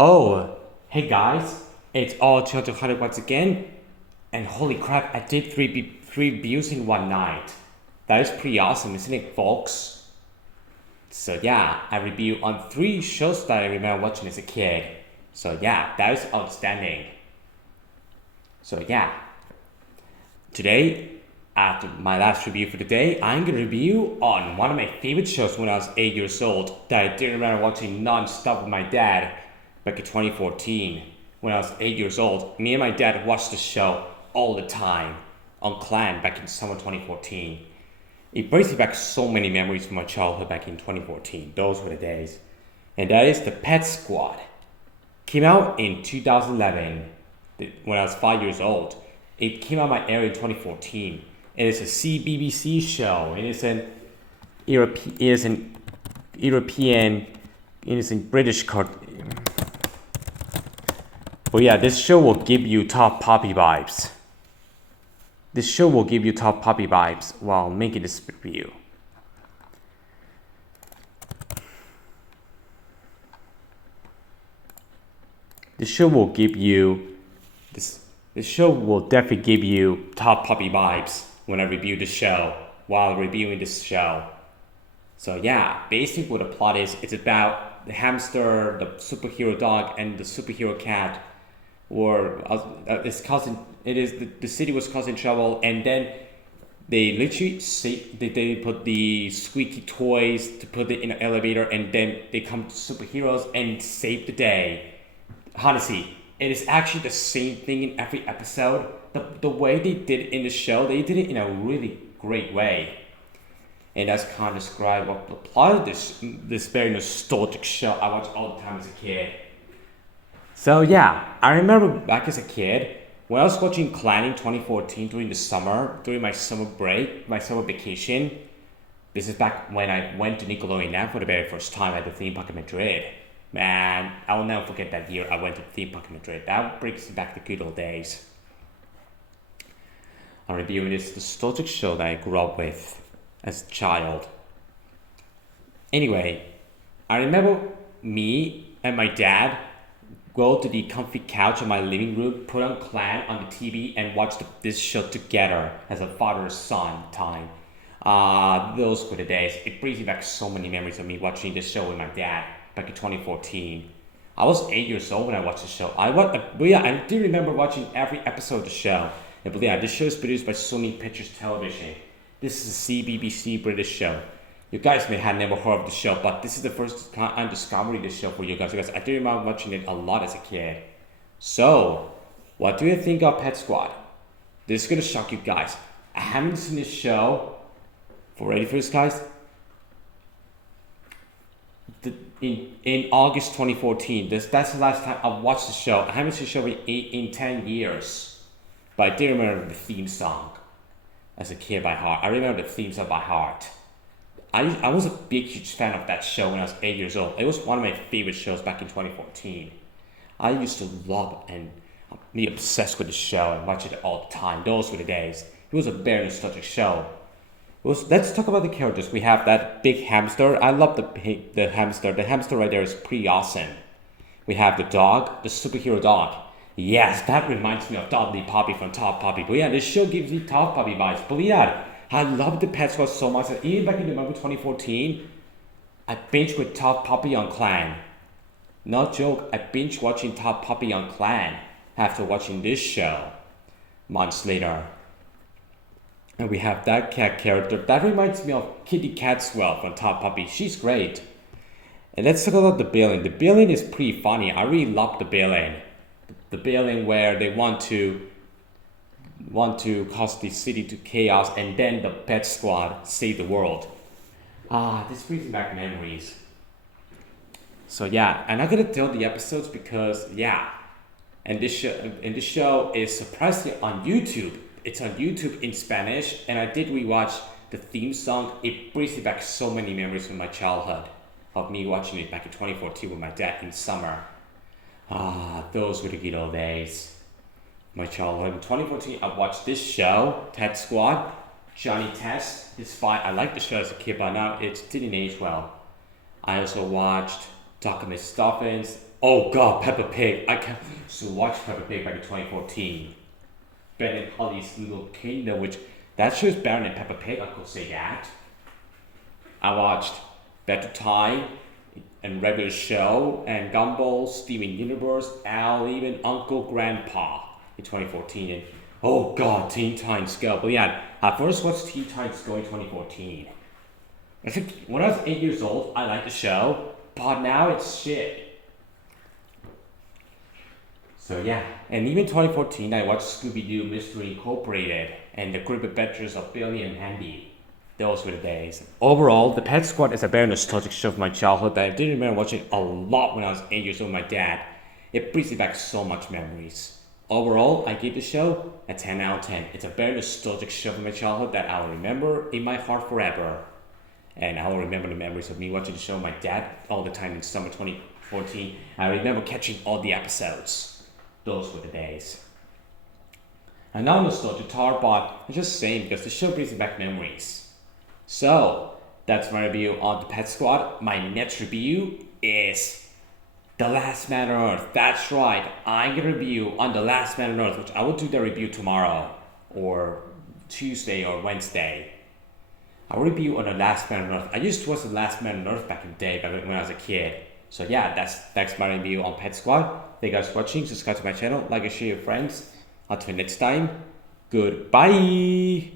Oh, hey guys, it's all Children Hunter once again, and holy crap, I did three views in one night. That is pretty awesome, isn't it, folks? So yeah, I review on three shows that I remember watching as a kid. So yeah, that is outstanding. So yeah, today, after my last review for the day, I'm gonna review on one of my favorite shows when I was 8 years old that I did remember watching non-stop with my dad back in 2014. When I was 8 years old, me and my dad watched the show all the time on Clan back in summer 2014. It brings back so many memories from my childhood back in 2014. Those were the days. And that is the Pet Squad. Came out in 2011 when I was 5 years old. It came out my area in 2014. It is a CBBC show. It is an European, it is a British card. But yeah, this show will give you top poppy vibes. This show will give you top poppy vibes while making this review. This show will give you this show will definitely give you top puppy vibes when I review the show while reviewing this show. So yeah, basically what the plot is, it's about the hamster, the superhero dog, and the superhero cat, or it's causing. It is the city was causing trouble, and then they literally they put the squeaky toys to put it in an elevator, and then they come to superheroes and save the day. Honestly, it is actually the same thing in every episode. The way they did it in the show, they did it in a really great way. And that's kind of describe what the plot of this very nostalgic show I watched all the time as a kid. So yeah, I remember back as a kid when I was watching Clan in 2014 during the summer, during my summer break, my summer vacation. This is back when I went to Nickelodeon for the very first time at the theme park in Madrid. Man, I will never forget that year I went to the theme park in Madrid. That brings me back to good old days. I'm reviewing this nostalgic show that I grew up with as a child. Anyway, I remember me and my dad go to the comfy couch in my living room, put on Clan on the TV, and watch this show together as a father-son time. Those were the days. It brings me back so many memories of me watching this show with my dad back in 2014. I was 8 years old when I watched the show. I do remember watching every episode of the show. But yeah, this show is produced by Sony Pictures Television. This is a CBBC British show. You guys may have never heard of the show, but this is the first time I'm discovering this show for you guys because I do remember watching it a lot as a kid. So, what do you think of Pet Squad? This is gonna shock you guys. I haven't seen this show. Ready for this, guys? In August 2014, that's the last time I watched the show. I haven't seen the show in 10 years. But I do remember the theme song as a kid by heart. I remember the theme song by heart. I was a big, huge fan of that show when I was 8 years old. It was one of my favorite shows back in 2014. I used to love and be obsessed with the show and watch it all the time. Those were the days. It was a very nostalgic show. Let's talk about the characters. We have that big hamster. I love the hamster. The hamster right there is pretty awesome. We have the dog, the superhero dog. Yes, that reminds me of Dudley Poppy from Top Poppy. But yeah, this show gives me Top Poppy vibes. But yeah, I love the Pet Squad so much that even back in November 2014, I binged with Top Poppy on Clan. No joke, I binge watching Top Poppy on Clan after watching this show months later. And we have that cat character. That reminds me of Kitty Catswell from Top Puppy. She's great. And let's talk about the villain. The villain is pretty funny. I really love the villain. The villain where they want to cause the city to chaos and then the Pet Squad save the world. This brings back memories. So yeah, I'm not gonna tell the episodes because yeah, and this show is surprisingly on YouTube. It's on YouTube in Spanish, and I did rewatch the theme song. It brings me back so many memories from my childhood of me watching it back in 2014 with my dad in summer. Those were the good old days. My childhood. In 2014, I watched this show, Pet Squad. Johnny Test is fine. I liked the show as a kid, but now it didn't age well. I also watched Talking McStuffins. Oh god, Peppa Pig. I can't so watch Peppa Pig back in 2014. Ben and Holly's Little Kingdom, which that show's better than Peppa Pig, I could say that. I watched Better Time and Regular Show and Gumball, Steven Universe, Al, even Uncle Grandpa in 2014. And oh god, Teen Titans Go. But yeah, I first watched Teen Titans Go in 2014. I think when I was 8 years old, I liked the show, but now it's shit. So yeah, and even 2014, I watched Scooby-Doo Mystery Incorporated and The Grim Adventures of Billy and Andy. Those were the days. Overall, The Pet Squad is a very nostalgic show from my childhood that I did remember watching a lot when I was 8 years old with my dad. It brings me back so much memories. Overall, I give the show a 10 out of 10. It's a very nostalgic show from my childhood that I will remember in my heart forever. And I will remember the memories of me watching the show with my dad all the time in summer 2014. I remember catching all the episodes. Those were the days. And now nostalgia tar, but I'm just saying because the show brings me back memories. So, that's my review on The Pet Squad. My next review is The Last Man on Earth. That's right, I'm gonna review on The Last Man on Earth, which I will do the review tomorrow, or Tuesday or Wednesday. I will review on The Last Man on Earth. I used to watch The Last Man on Earth back in the day, back when I was a kid. So yeah, that's my review on Pet Squad. Thank you guys for watching. Subscribe to my channel, like and share with your friends. Until next time, goodbye.